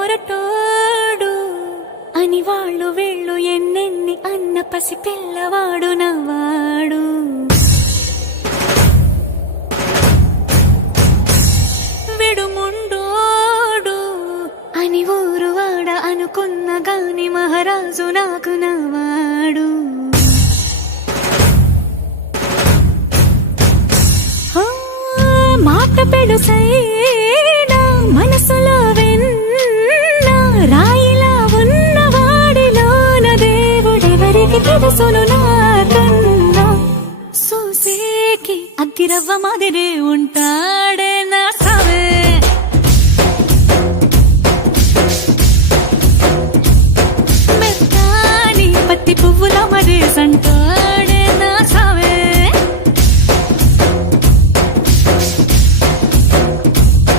మొరటోడు అని వాళ్ళు వీళ్ళు ఎన్నెన్ని అన్న పసి పిల్లవాడు నవ్వాడు. విడుముండోడు అని ఊరు వాడ అనుకున్న గాని మహారాజు నాకు నవ్వాడు. మాట పెడుసైనా మనసులో వెన్న రాయిలా ఉన్నవాడిలోన దేవుడెవరికి తెలుసును నాకన్నా. సూసేకి అగ్గిరవ్వ మాదిరే ఉంటా